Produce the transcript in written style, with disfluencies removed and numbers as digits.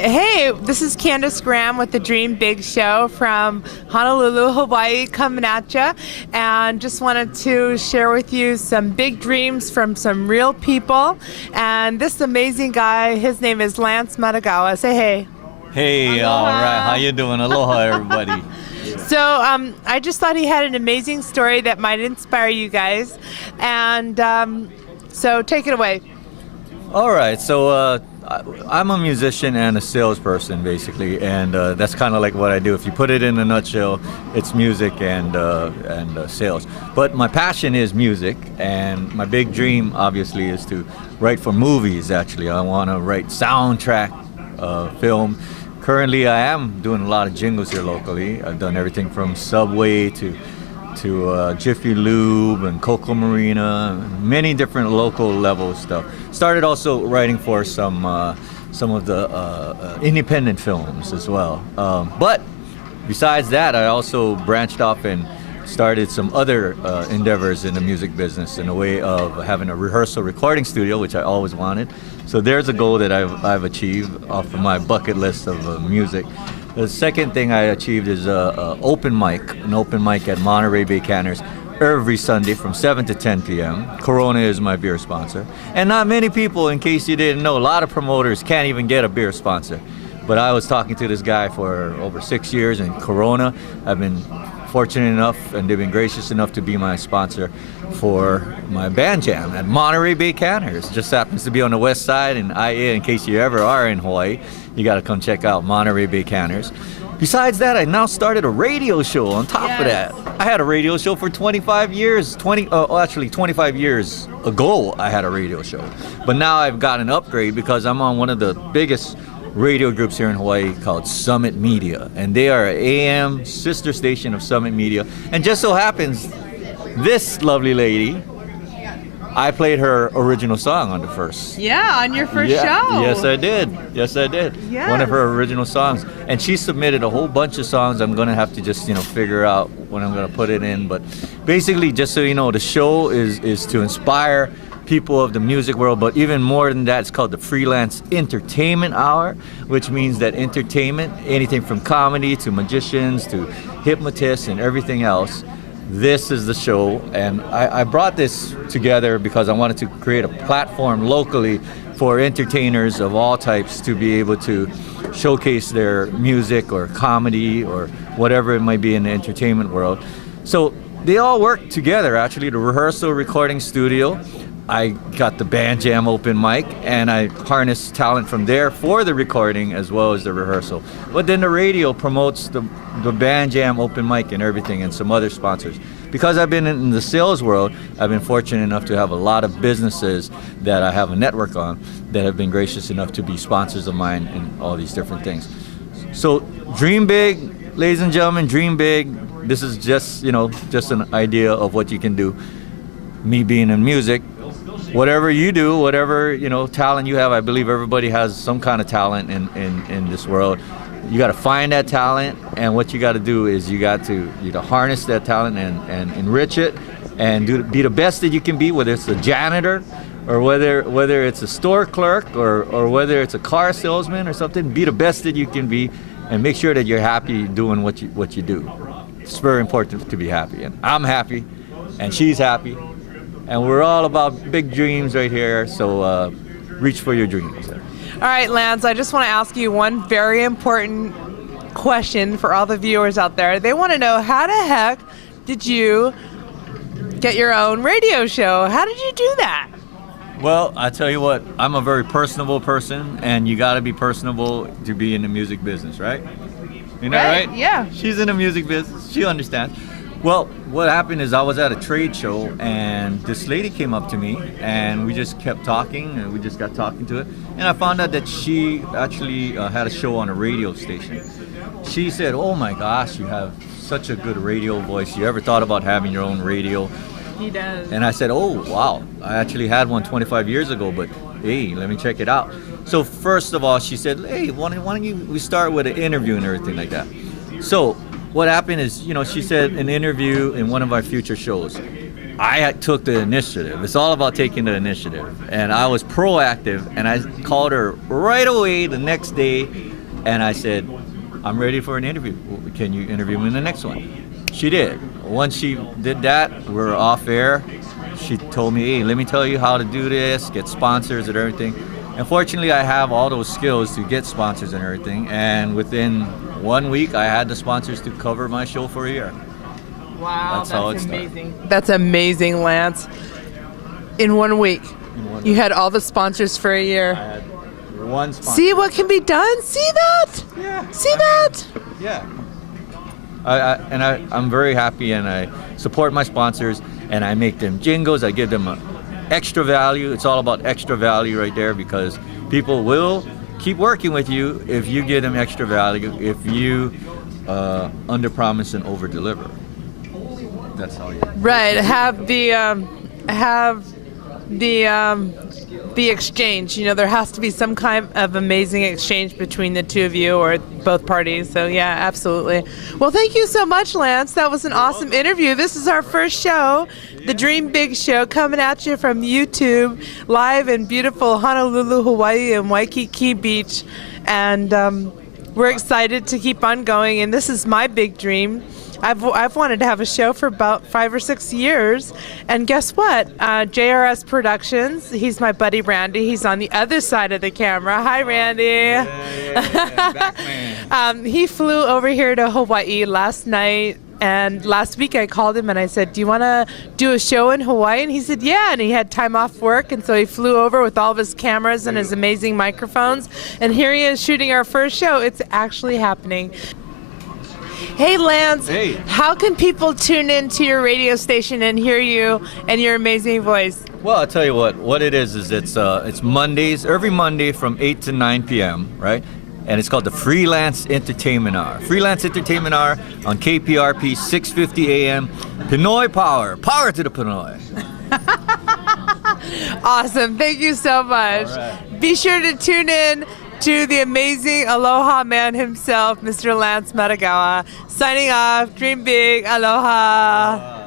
Hey, this is Candice Graham with the Dream Big Show from Honolulu, Hawaii, coming at ya. And just wanted to share with you some big dreams from some real people. And this amazing guy, his name is Lance Motogawa. Say hey. Hey, Aloha. all right. How you doing? Aloha, everybody. So I just thought he had an amazing story that might inspire you guys. And so take it away. All right. So I'm a musician and a salesperson, basically, and that's kind of like what I do. If you put it in a nutshell, it's music and sales. But my passion is music, and my big dream, obviously, is to write for movies. Actually, I want to write soundtrack film. Currently, I am doing a lot of jingles here locally. I've done everything from Subway to Jiffy Lube and Coco Marina, many different local level stuff. Started also writing for some of the independent films as well. But besides that, I also branched off and started some other endeavors in the music business in a way of having a rehearsal recording studio, which I always wanted. So there's a goal that I've achieved off of my bucket list of music. The second thing I achieved is an open mic at Monterey Bay Canners every Sunday from 7 to 10 p.m. Corona is my beer sponsor. And not many people, in case you didn't know, a lot of promoters can't even get a beer sponsor. But I was talking to this guy for over 6 years, and Corona, I've been fortunate enough, and they've been gracious enough to be my sponsor for my band jam at Monterey Bay Canners. Just happens to be on the west side in IA. In case you ever are in Hawaii, you got to come check out Monterey Bay Canners. Besides that, I now started a radio show on top of that. I had a radio show for 25 years. 25 years ago, I had a radio show. But now I've got an upgrade because I'm on one of the biggest radio groups here in Hawaii called Summit Media, and they are an AM sister station of Summit Media. And just so happens, this lovely lady, I played her original song on the first. Yeah, on your first show. Yes, I did. Yes. One of her original songs. And she submitted a whole bunch of songs. I'm going to have to just, figure out when I'm going to put it in. But basically, just so you know, the show is to inspire people of the music world, but even more than that, it's called the Freelance Entertainment Hour, which means that entertainment, anything from comedy to magicians to hypnotists and everything else, this is the show. And I brought this together because I wanted to create a platform locally for entertainers of all types to be able to showcase their music or comedy or whatever it might be in the entertainment world. So they all work together, actually. The rehearsal recording studio, I got the band jam open mic, and I harnessed talent from there for the recording as well as the rehearsal. But then the radio promotes the band jam open mic and everything, and some other sponsors. Because I've been in the sales world, I've been fortunate enough to have a lot of businesses that I have a network on that have been gracious enough to be sponsors of mine and all these different things. So dream big, ladies and gentlemen, dream big. This is just, just an idea of what you can do. Me being in music, whatever you do, whatever talent you have, I believe everybody has some kind of talent in this world. You got to find that talent, and what you got to do is you got to harness that talent and enrich it, and be the best that you can be. Whether it's a janitor, or whether it's a store clerk, or whether it's a car salesman or something, be the best that you can be, and make sure that you're happy doing what you do. It's very important to be happy, and I'm happy, and she's happy. And we're all about big dreams right here, so reach for your dreams. All right, Lance, I just want to ask you one very important question for all the viewers out there. They want to know, how the heck did you get your own radio show? How did you do that? Well, I tell you what, I'm a very personable person, and you got to be personable to be in the music business, right? You know, right? Yeah. She's in the music business. She understands. Well, what happened is I was at a trade show, and this lady came up to me, and we just kept talking, and we just got talking to it. And I found out that she actually had a show on a radio station. She said, "Oh my gosh, you have such a good radio voice. You ever thought about having your own radio?" He does. And I said, "Oh, wow. I actually had one 25 years ago, but hey, let me check it out." So first of all, she said, "Hey, why don't we start with an interview and everything like that?" So what happened is, she said an interview in one of our future shows. I took the initiative. It's all about taking the initiative. And I was proactive, and I called her right away the next day, and I said, I'm ready for an interview. Can you interview me in the next one? She did. Once she did that, we were off air. She told me, hey, let me tell you how to do this, get sponsors and everything. And fortunately, I have all those skills to get sponsors and everything. And within 1 week, I had the sponsors to cover my show for a year. Wow, That's how it amazing. That's amazing, Lance. In 1 week, you had all the sponsors for a year. I had one sponsor. See what can be done? See that? Yeah. See that? Yeah. I'm very happy, and I support my sponsors, and I make them jingles. I give them extra value. It's all about extra value right there, because people will keep working with you if you give them extra value, if you under promise and over deliver. That's how you Right. Have the exchange. You know, there has to be some kind of amazing exchange between the two of you or both parties. So yeah, absolutely. Well, thank you so much, Lance. That was an awesome interview. This is our first show, the Dream Big Show, coming at you from YouTube, live in beautiful Honolulu, Hawaii, and Waikiki Beach, and we're excited to keep on going. And this is my big dream. I've wanted to have a show for about 5 or 6 years, and guess what? JRS Productions, he's my buddy Randy. He's on the other side of the camera. Hi, Randy. Yeah. Back, man. He flew over here to Hawaii last night, and last week I called him and I said, do you want to do a show in Hawaii? And he said, yeah, and he had time off work, and so he flew over with all of his cameras and his amazing microphones, and here he is shooting our first show. It's actually happening. Hey, Lance. Hey. How can people tune into your radio station and hear you and your amazing voice? Well, I'll tell you what it is it's Mondays, every Monday from 8 to 9 p.m., right? And it's called the Freelance Entertainment Hour. Freelance Entertainment Hour on KPRP 650 AM. Pinoy Power. Power to the Pinoy. Awesome. Thank you so much. All right. Be sure to tune in to the amazing Aloha man himself, Mr. Lance Motogawa. Signing off. Dream big. Aloha.